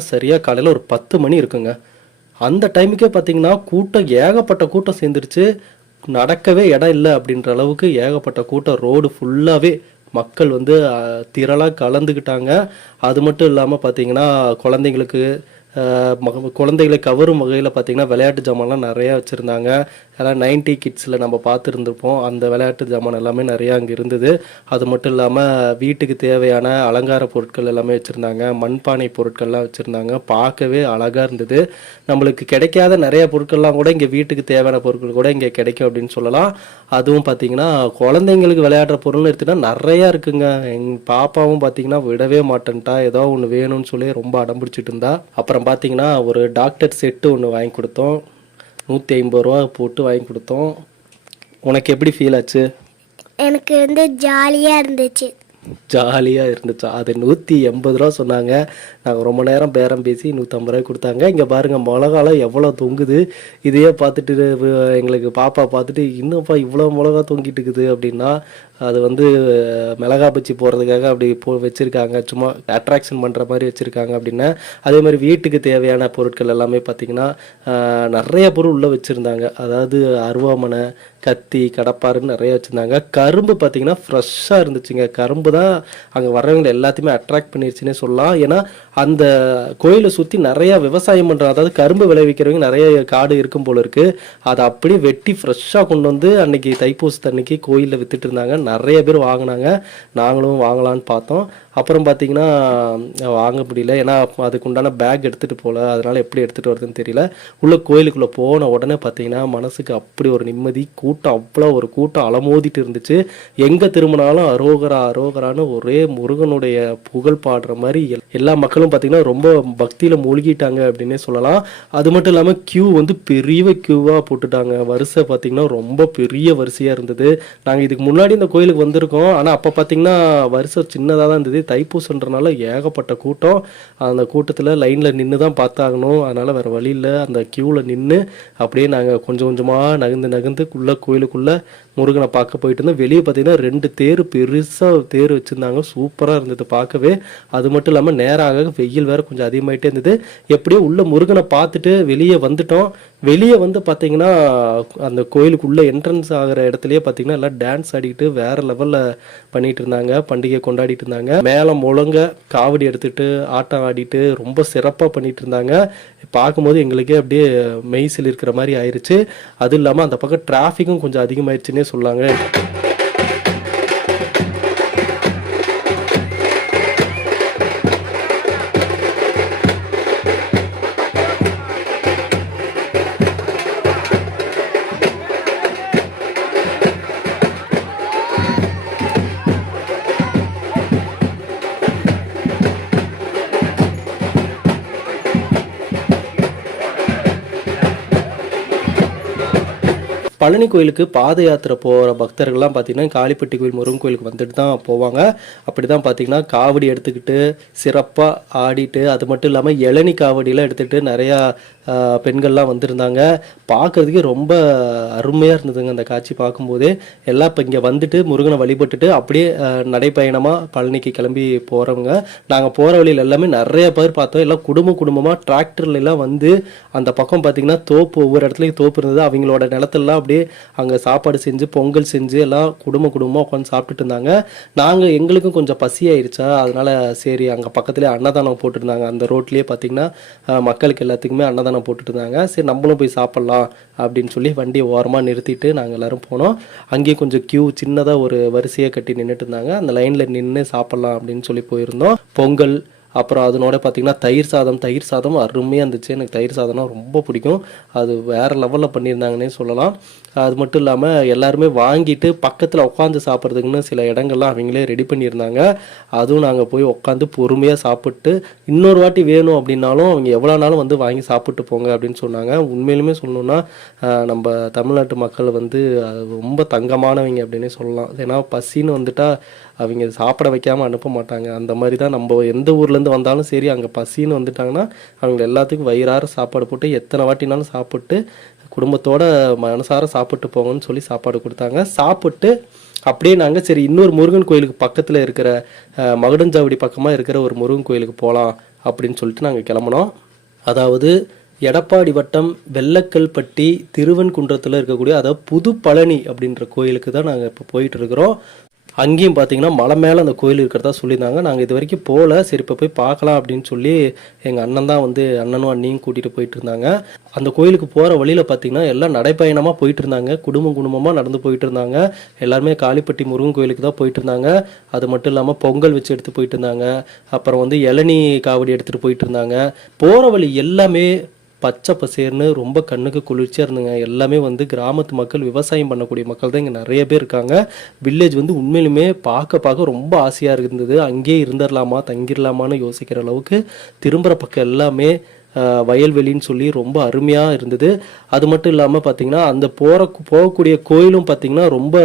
பார்த்தீங்கன்னா சரியாக காலையில் ஒரு பத்து மணி இருக்குங்க. அந்த டைமுக்கே பார்த்தீங்கன்னா கூட்டம் ஏகப்பட்ட கூட்டம் சேர்ந்துருச்சு. நடக்கவே இடம் இல்லை அப்படின்ற அளவுக்கு ஏகப்பட்ட கூட்டம் ரோடு ஃபுல்லாகவே மக்கள் வந்து திரளாக கலந்துக்கிட்டாங்க. அது மட்டும் இல்லாமல் பார்த்தீங்கன்னா குழந்தைங்களுக்கு குழந்தைகளை கவரும் வகையில் பார்த்தீங்கன்னா விளையாட்டு ஜாமான்லாம் நிறையா வச்சுருந்தாங்க. அதெல்லாம் நைன்டி கிட்ஸில் நம்ம பார்த்துருந்துருப்போம். அந்த விளையாட்டு ஜாமான் எல்லாமே நிறையா அங்கே இருந்தது. அது மட்டும் இல்லாமல் வீட்டுக்கு தேவையான அலங்கார பொருட்கள் எல்லாமே வச்சுருந்தாங்க. மண்பானை பொருட்கள்லாம் வச்சுருந்தாங்க. பார்க்கவே அழகாக இருந்தது. நம்மளுக்கு கிடைக்காத நிறைய பொருட்கள்லாம் கூட இங்கே வீட்டுக்கு தேவையான பொருட்கள் கூட இங்கே கிடைக்கும் அப்படின்னு சொல்லலாம். அதுவும் பார்த்தீங்கன்னா குழந்தைங்களுக்கு விளையாடுற பொருள்னு எடுத்துகிட்டா நிறையா இருக்குங்க. எங் பாப்பாவும் பார்த்தீங்கன்னா விடவே மாட்டேன்ட்டா. ஏதோ ஒன்று வேணும்னு சொல்லி ரொம்ப அடம் பிடிச்சிட்டு இருந்தா. அப்புறம் பார்த்தீங்கன்னா ஒரு டாக்டர் செட்டு ஒன்று வாங்கி கொடுத்தோம். நூற்றி ஐம்பது ரூபா போட்டு வாங்கி கொடுத்தோம். உனக்கு எப்படி ஃபீல் ஆச்சு? எனக்கு வந்து ஜாலியாக இருந்துச்சு. ஜாலியாக இருந்துச்சு? அது நூற்றி எண்பது ரூபா சொன்னாங்க. நாங்கள் ரொம்ப நேரம் பேரம் பேசி நூற்றம்பது ரூபாய் கொடுத்தாங்க. இங்கே பாருங்கள் மிளகாலாம் எவ்வளோ தொங்குது. இதையே பார்த்துட்டு எங்களுக்கு பாப்பா பார்த்துட்டு இன்னும்ப்பா இவ்வளோ மிளகா தொங்கிட்டு இருக்குது? அப்படின்னா அது வந்து மிளகா பச்சி போடுறதுக்காக அப்படி போ வச்சுருக்காங்க. சும்மா அட்ராக்ஷன் பண்ணுற மாதிரி வச்சுருக்காங்க அப்படின்னா அதே மாதிரி வீட்டுக்கு தேவையான பொருட்கள் எல்லாமே பார்த்திங்கன்னா நிறைய பொருள் உள்ளே வச்சுருந்தாங்க. அதாவது அருவாமனை கத்தி கடப்பாருன்னு நிறைய வச்சுருந்தாங்க. கரும்பு பார்த்திங்கன்னா ஃப்ரெஷ்ஷாக இருந்துச்சுங்க. கரும்பு தான் அங்கே வர்றவங்க எல்லாத்தையுமே அட்ராக்ட் பண்ணிருச்சுன்னே சொல்லலாம். ஏன்னா அந்த கோயிலை சுற்றி நிறையா விவசாயம் பண்ணுற அதாவது கரும்பு விளைவிக்கிறவங்க நிறைய காடு இருக்கும் போல இருக்குது அதை அப்படியே வெட்டி ஃப்ரெஷ்ஷாக கொண்டு வந்து அன்னைக்கு தைப்பூசத்து அன்னைக்கு கோயிலில் வித்துட்டு இருந்தாங்க. நிறைய பேர் வாங்கினாங்க. நாங்களும் வாங்கலான்னு பார்த்தோம். அப்புறம் பார்த்தீங்கன்னா வாங்க முடியல. ஏன்னா அதுக்கு உண்டான பேக் எடுத்துகிட்டு போகல அதனால் எப்படி எடுத்துகிட்டு வருதுன்னு தெரியல. உள்ளே கோயிலுக்குள்ளே போன உடனே பார்த்தீங்கன்னா மனசுக்கு அப்படி ஒரு நிம்மதி கூட்டம் அவ்வளோ ஒரு கூட்டம் அலமோதிட்டு இருந்துச்சு. எங்கே திரும்பினாலும் அரோகரா அரோகரான்னு ஒரே முருகனுடைய புகழ் பாடுற மாதிரி எல்- எல்லா மக்களும் பார்த்தீங்கன்னா ரொம்ப பக்தியில் மூழ்கிட்டாங்க அப்படின்னே சொல்லலாம். அது மட்டும் இல்லாமல் க்யூ வந்து பெரிய க்யூவாக போட்டுட்டாங்க. வரிசை பார்த்தீங்கன்னா ரொம்ப பெரிய வரிசையாக இருந்தது. நாங்கள் இதுக்கு முன்னாடி இந்த கோயிலுக்கு வந்திருக்கோம். ஆனால் அப்போ பார்த்தீங்கன்னா வரிசை சின்னதாக தான் இருந்தது. தைப்பூசன்றனால ஏகப்பட்ட கூட்டம். அந்த கூட்டத்தில் லைனில் நின்று தான் பார்த்தாகணும். அதனால் வேறு வழி இல்லை. அந்த க்யூவில் நின்று அப்படியே நாங்கள் கொஞ்சம் கொஞ்சமாக நகர்ந்து நகர்ந்து உள்ள கோயிலுக்குள்ளே முருகனை பார்க்க போயிட்டு இருந்தோம். வெளியே பார்த்தீங்கன்னா ரெண்டு தேர் பெருசாக தேர் வச்சுருந்தாங்க. சூப்பராக இருந்தது பார்க்கவே. அது மட்டும் இல்லாமல் நேராக வெயில் வேறு கொஞ்சம் அதிகமாகிட்டே இருந்தது. எப்படியோ உள்ள முருகனை பார்த்துட்டு வெளியே வந்துட்டோம். வெளியே வந்து பார்த்தீங்கன்னா அந்த கோயிலுக்குள்ளே என்ட்ரன்ஸ் ஆகிற இடத்துலையே பார்த்தீங்கன்னா எல்லாம் டான்ஸ் ஆடிக்கிட்டு வேறு லெவலில் பண்ணிகிட்டு இருந்தாங்க. பண்டிகை கொண்டாடிட்டு இருந்தாங்க. மேலே முழங்க காவடி எடுத்துட்டு ஆட்டம் ஆடிட்டு ரொம்ப சிறப்பாக பண்ணிகிட்டு இருந்தாங்க. பார்க்கும்போது எங்களுக்கே அப்படியே மெய்சில் இருக்கிற மாதிரி ஆயிடுச்சு அது இல்லாமல் அந்த பக்கம் டிராஃபிக்கும் கொஞ்சம் அதிகமாயிருச்சுன்னே சொல்லாங்க பழனி கோயிலுக்கு பாத யாத்திரை போகிற பக்தர்கள்லாம் பார்த்தீங்கன்னா காளிப்பட்டி கோயில் முருகன் கோயிலுக்கு வந்துட்டு தான் போவாங்க. அப்படி தான் பார்த்தீங்கன்னா காவடி எடுத்துக்கிட்டு சிறப்பாக ஆடிட்டு அது மட்டும் இல்லாமல் இளநி காவடியெலாம் எடுத்துகிட்டு நிறையா பெண்கள்லாம் வந்திருந்தாங்க. பார்க்கறதுக்கே ரொம்ப அருமையாக இருந்ததுங்க அந்த காட்சி பார்க்கும்போதே. எல்லாம் இப்போ இங்கே வந்துட்டு முருகனை வழிபட்டுட்டு அப்படியே நடைப்பயணமாக பழனிக்கு கிளம்பி போகிறவங்க நாங்கள் போகிற வழியில் எல்லாமே நிறைய பேர் பார்த்தோம். எல்லாம் குடும்ப குடும்பமாக டிராக்டர்லாம் வந்து அந்த பக்கம் பார்த்தீங்கன்னா தோப்பு ஒவ்வொரு இடத்துலையும் தோப்பு இருந்தது. அவங்களோட நிலத்தெல்லாம் அப்படியே அங்கே சாப்பாடு செஞ்சு பொங்கல் செஞ்சு எல்லாம் குடும்ப குடும்பமாக உட்காந்து சாப்பிட்டுட்டு இருந்தாங்க. நாங்கள் எங்களுக்கும் கொஞ்சம் பசியாயிருச்சா அதனால் சரி அங்கே பக்கத்துலேயே அன்னதானம் போட்டுருந்தாங்க அந்த ரோட்லேயே பார்த்தீங்கன்னா மக்களுக்கு எல்லாத்துக்குமே அன்னதானம் போட்டுட்டு இருந்தாங்க சரி நம்மளும் போய் சாப்பிட்லாம் அப்படின்னு சொல்லி வண்டியை ஓரமாக நிறுத்திட்டு நாங்கள் எல்லாரும் போனோம். அங்கேயே கொஞ்சம் க்யூ சின்னதாக ஒரு வரிசையை கட்டி நின்றுட்டு இருந்தாங்க அந்த லைனில் நின்று சாப்பிட்லாம் அப்படின்னு சொல்லி போயிருந்தோம். பொங்கல் அப்புறம் அதனோட பார்த்திங்கன்னா தயிர் சாதம் தயிர் சாதம் அருமையாக இருந்துச்சு. எனக்கு தயிர் சாதம்னா ரொம்ப பிடிக்கும். அது வேறு லெவலில் பண்ணியிருந்தாங்கன்னே சொல்லலாம். அது மட்டும் இல்லாமல் எல்லாருமே வாங்கிட்டு பக்கத்தில் உட்காந்து சாப்பிட்றதுக்குன்னு சில இடங்கள்லாம் அவங்களே ரெடி பண்ணியிருந்தாங்க. அதுவும் நாங்கள் போய் உட்காந்து பொறுமையாக சாப்பிட்டு இன்னொரு வாட்டி வேணும் அப்படின்னாலும் அவங்க எவ்வளோ நாளும் வந்து வாங்கி சாப்பிட்டு போங்க அப்படின்னு சொன்னாங்க. உண்மையிலுமே சொல்லணும்னா நம்ம தமிழ்நாட்டு மக்கள் வந்து ரொம்ப தங்கமானவங்க அப்படின்னே சொல்லலாம். ஏன்னா பசின்னு வந்துட்டால் அவங்க சாப்பிட வைக்காமல் அனுப்ப மாட்டாங்க. அந்த மாதிரி தான் நம்ம எந்த ஊர்லேருந்து வந்தாலும் சரி அங்கே பசின்னு வந்துட்டாங்கன்னா அவங்க எல்லாத்துக்கும் வயிறார சாப்பாடு போட்டு எத்தனை வாட்டினாலும் சாப்பிட்டு குடும்பத்தோட மனசார சாப்பிட்டு போங்கன்னு சொல்லி சாப்பாடு கொடுத்தாங்க. சாப்பிட்டு அப்படியே நாங்கள் சரி இன்னொரு முருகன் கோயிலுக்கு பக்கத்தில் இருக்கிற மகுடஞ்சாவடி பக்கமாக இருக்கிற ஒரு முருகன் கோயிலுக்கு போகலாம் அப்படின்னு சொல்லிட்டு நாங்கள் கிளம்புனோம். அதாவது எடப்பாடி வட்டம் வெள்ளக்கல்பட்டி திருவன்குன்றத்தில் இருக்கக்கூடிய அதாவது புது பழனி அப்படின்ற கோயிலுக்கு தான் நாங்கள் இப்போ போயிட்டு இருக்கிறோம். அங்கேயும் பார்த்தீங்கன்னா மலை மேலே அந்த கோயில் இருக்கிறதா சொல்லியிருந்தாங்க. நாங்கள் இது வரைக்கும் போகல சரி இப்போ போய் பார்க்கலாம் அப்படின்னு சொல்லி எங்கள் அண்ணன் தான் வந்து அண்ணனும் அண்ணியும் கூட்டிகிட்டு போயிட்டு இருந்தாங்க. அந்த கோயிலுக்கு போகிற வழியில் பார்த்தீங்கன்னா எல்லாம் நடைப்பயணமாக போயிட்டு இருந்தாங்க. குடும்பம் குடும்பமாக நடந்து போயிட்டு இருந்தாங்க. எல்லாருமே காளிப்பட்டி முருகன் கோயிலுக்கு தான் போயிட்டு இருந்தாங்க. அது மட்டும் இல்லாமல் பொங்கல் வச்சு எடுத்து போயிட்டு இருந்தாங்க. அப்புறம் வந்து இளநீ காவடி எடுத்துகிட்டு போயிட்டு இருந்தாங்க. போகிற வழி எல்லாமே பச்சை பசேர்னு ரொம்ப கண்ணுக்கு குளிர்ச்சியாக இருந்துங்க எல்லாமே வந்து கிராமத்து மக்கள் விவசாயம் பண்ணக்கூடிய மக்கள் தான் இங்கே நிறைய பேர் இருக்காங்க. வில்லேஜ் வந்து உண்மையிலுமே பார்க்க பார்க்க ரொம்ப ஆசையாக இருந்தது. அங்கேயே இருந்துடலாமா தங்கிடலாமான்னு யோசிக்கிற அளவுக்கு திரும்புகிற பக்கம் எல்லாமே வயல்வெளின்னு சொல்லி ரொம்ப அருமையாக இருந்தது. அது மட்டும் இல்லாமல் பார்த்தீங்கன்னா அந்த போகிற போகக்கூடிய கோயிலும் பார்த்தீங்கன்னா ரொம்ப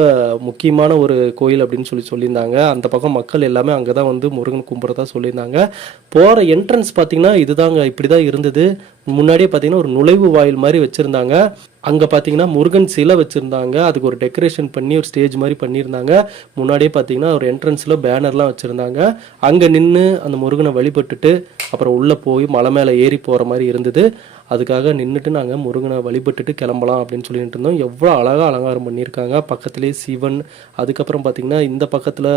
முக்கியமான ஒரு கோயில் அப்படின்னு சொல்லி சொல்லியிருந்தாங்க. அந்த பக்கம் மக்கள் எல்லாமே அங்கே தான் வந்து முருகன் கும்பிட்றதா சொல்லியிருந்தாங்க. போகிற என்ட்ரன்ஸ் பார்த்தீங்கன்னா இதுதாங்க இப்படி தான் இருந்தது. முன்னாடியே பார்த்தீங்கன்னா ஒரு நுழைவு வாயில் மாதிரி வச்சுருந்தாங்க. அங்கே பார்த்தீங்கன்னா முருகன் சிலை வச்சுருந்தாங்க. அதுக்கு ஒரு டெக்கரேஷன் பண்ணி ஒரு ஸ்டேஜ் மாதிரி பண்ணியிருந்தாங்க. முன்னாடியே பார்த்தீங்கன்னா ஒரு என்ட்ரன்ஸில் பேனர்லாம் வச்சுருந்தாங்க. அங்கே நின்று அந்த முருகனை வழிபட்டுட்டு அப்புறம் உள்ளே போய் மலை மேலே ஏறி போகிற மாதிரி இருந்தது. அதுக்காக நின்றுட்டு நாங்கள் முருகனை வழிபட்டுட்டு கிளம்பலாம் அப்படின்னு சொல்லிட்டு இருந்தோம். எவ்வளோ அழகாக அலங்காரம் பண்ணியிருக்காங்க. பக்கத்துலேயே சிவன் அதுக்கப்புறம் பார்த்தீங்கன்னா இந்த பக்கத்தில்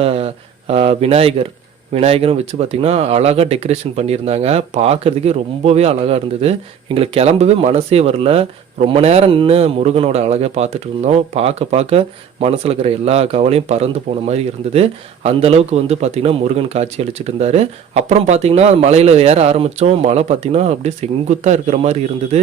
விநாயகர் விநாயகரும் வச்சு பார்த்திங்கன்னா அழகாக டெக்கரேஷன் பண்ணியிருந்தாங்க. பார்க்கறதுக்கே ரொம்பவே அழகாக இருந்தது. எங்களுக்கு கிளம்பவே மனசே வரல. ரொம்ப நேரம் நின்று முருகனோட அழகை பார்த்துட்டு இருந்தோம். பார்க்க பார்க்க மனசில் இருக்கிற எல்லா கவலையும் பறந்து போன மாதிரி இருந்தது. அந்த அளவுக்கு வந்து பார்த்திங்கன்னா முருகன் காட்சி அளிச்சிட்டு இருந்தார். அப்புறம் பார்த்திங்கன்னா மலையில் ஏற ஆரம்பித்தோம் மலை பார்த்திங்கன்னா அப்படியே செங்குத்தாக இருக்கிற மாதிரி இருந்தது.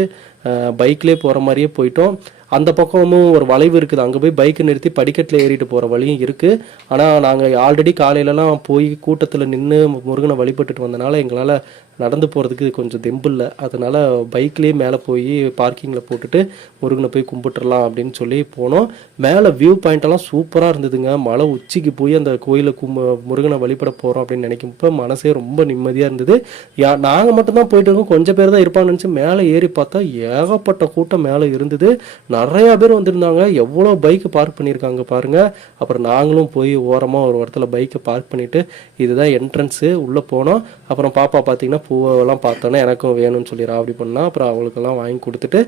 பைக்லேயே போகிற மாதிரியே போயிட்டோம். அந்த பக்கமும் ஒரு வளைவு இருக்குது. அங்கே போய் பைக்கை நிறுத்தி படிக்கட்டில் ஏறிட்டு போகிற வழியும் இருக்குது ஆனால் நாங்கள் ஆல்ரெடி காலையிலலாம் போய் கூட்டத்தில் நின்று முருகனை வழிபட்டுட்டு வந்தனால எங்களால் நடந்து போகிறதுக்கு கொஞ்சம் தெம்பு இல்லை. அதனால் பைக்லேயே மேலே போய் பார்க்கிங்கில் போட்டு எடுத்துக்கிட்டு முருகனை போய் கும்பிட்டுறலாம் அப்படின்னு சொல்லி போனோம். மேலே வியூ பாயிண்டெல்லாம் சூப்பராக இருந்ததுங்க. மலை உச்சிக்கு போய் அந்த கோயிலை கும்ப முருகனை வழிபட போகிறோம் அப்படின்னு நினைக்கிறப்ப மனசே ரொம்ப நிம்மதியாக இருந்தது. யா நாங்கள் மட்டும்தான் போயிட்டு இருக்கோம். கொஞ்சம் பேர் தான் இருப்பாங்கன்னு நினச்சி மேலே ஏறி பார்த்தா ஏகப்பட்ட கூட்டம் மேலே இருந்தது. நிறையா பேர் வந்திருந்தாங்க. எவ்வளோ பைக்கு பார்க் பண்ணியிருக்காங்க பாருங்க. அப்புறம் நாங்களும் போய் ஓரமாக ஒரு இடத்துல பைக்கை பார்க் பண்ணிட்டு இதுதான் என்ட்ரன்ஸு உள்ளே போனோம். அப்புறம் பாப்பா பார்த்தீங்கன்னா பூவெல்லாம் பார்த்தோன்னே எனக்கும் வேணும்னு சொல்லி ராவடி பண்ணால் அப்புறம் அவங்களுக்கெல்லாம் வாங்கி கொடுத்துட்டு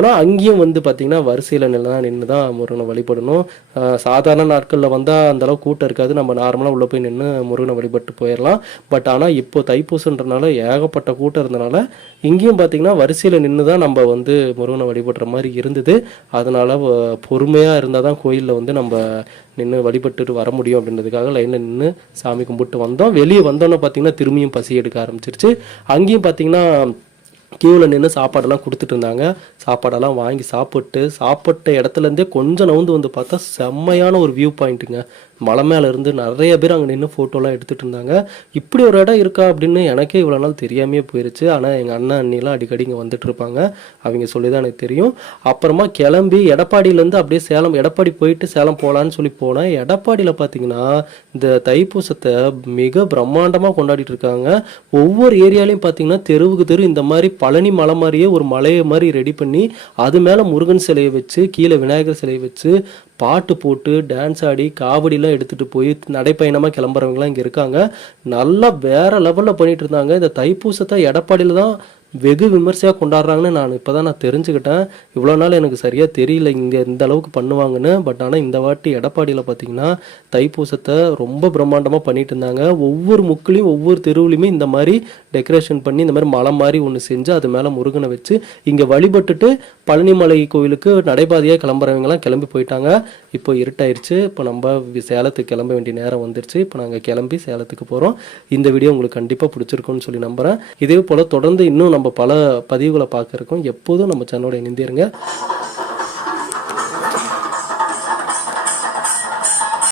போனால் அங்கேயும் வந்து பார்த்தீங்கன்னா வரிசையில் நின்று தான் நின்று தான் முருகனை வழிபடணும். சாதாரண நாட்களில் வந்தால் அந்தளவு கூட்டம் இருக்காது. நம்ம நார்மலாக உள்ளே போய் நின்று முருகனை வழிபட்டு போயிடலாம் பட் ஆனால் இப்போ தைப்பூசன்றனால ஏகப்பட்ட கூட்டம் இருந்தனால இங்கேயும் பார்த்தீங்கன்னா வரிசையில் நின்று தான் நம்ம வந்து முருகனை வழிபடுற மாதிரி இருந்தது. அதனால் பொறுமையாக இருந்தால் தான் கோயிலில் வந்து நம்ம நின்று வழிபட்டுட்டு வர முடியும் அப்படின்றதுக்காக லைனில் நின்று சாமி கும்பிட்டு வந்தோம். வெளியே வந்தோன்னே பார்த்தீங்கன்னா திரும்பியும் பசி எடுக்க ஆரம்பிச்சிருச்சு. அங்கேயும் பார்த்தீங்கன்னா கியூவில் நின்று சாப்பாடெல்லாம் கொடுத்துட்டு இருந்தாங்க. சாப்பாடெல்லாம் வாங்கி சாப்பிட்டு சாப்பிட்ட இடத்துலேருந்தே கொஞ்சம் நவுந்து வந்து பார்த்தா செம்மையான ஒரு வியூ பாயிண்ட்டுங்க மலை மேலே இருந்து நிறைய பேர் அங்கே நின்று ஃபோட்டோலாம் எடுத்துகிட்டு இருந்தாங்க. இப்படி ஒரு இடம் இருக்கா அப்படின்னு எனக்கே இவ்வளோ நாள் தெரியாமையே போயிருச்சு. ஆனால் எங்கள் அண்ணன் அண்ணிலாம் அடிக்கடி இங்கே வந்துட்டு இருப்பாங்க. அவங்க சொல்லி தான் எனக்கு தெரியும். அப்புறமா கிளம்பி எடப்பாடியிலேருந்து அப்படியே சேலம் எடப்பாடி போயிட்டு சேலம் போகலான்னு சொல்லி போனேன். எடப்பாடியில் பார்த்தீங்கன்னா இந்த தைப்பூசத்தை மிக பிரம்மாண்டமாக கொண்டாடிட்டு இருக்காங்க. ஒவ்வொரு ஏரியாலையும் பார்த்தீங்கன்னா தெருவுக்கு தெரு இந்த மாதிரி பழனி மலை மாதிரியே ஒரு மலையை மாதிரி ரெடி பண்ணி அது மேலே முருகன் சிலையை வச்சு கீழே விநாயகர் சிலையை வச்சு பாட்டு போட்டு டான்ஸ் ஆடி காவடிலாம் எடுத்துகிட்டு போய் நடைப்பயணமாக கிளம்புறவங்களாம் இங்கே இருக்காங்க. நல்லா வேறு லெவலில் பண்ணிகிட்டு இருந்தாங்க. இந்த தைப்பூசத்தை எடப்பாடியில் தான் வெகு விமர்சையாக கொண்டாடுறாங்கன்னு நான் இப்போ தான் நான் தெரிஞ்சுக்கிட்டேன். இவ்வளோ நாள் எனக்கு சரியாக தெரியல இங்கே இந்த அளவுக்கு பண்ணுவாங்கன்னு. பட் ஆனால் இந்த வாட்டி எடப்பாடியில் பார்த்தீங்கன்னா தைப்பூசத்தை ரொம்ப பிரம்மாண்டமாக பண்ணிட்டு இருந்தாங்க. ஒவ்வொரு முக்கிலையும் ஒவ்வொரு தெருவுலையுமே இந்த மாதிரி டெக்கரேஷன் பண்ணி இந்த மாதிரி மலை மாதிரி ஒன்று செஞ்சு அது மேலே முருகனை வச்சு இங்கே வழிபட்டுட்டு பழனிமலை கோவிலுக்கு நடைபாதையாக கிளம்புறவங்கலாம் கிளம்பி போயிட்டாங்க. இப்போ இருட்டாயிருச்சு. இப்போ நம்ம சேலத்துக்கு கிளம்ப வேண்டிய நேரம் வந்துருச்சு. இப்போ நாங்கள் கிளம்பி சேலத்துக்கு போகிறோம் இந்த வீடியோ உங்களுக்கு கண்டிப்பாக பிடிச்சிருக்குன்னு சொல்லி நம்புகிறேன் இதே போல் தொடர்ந்து இன்னும் நம்ம பல பதிவுகளை பார்க்குறக்கும் எப்போதும் நம்ம சேனலோட இணைந்திருங்க.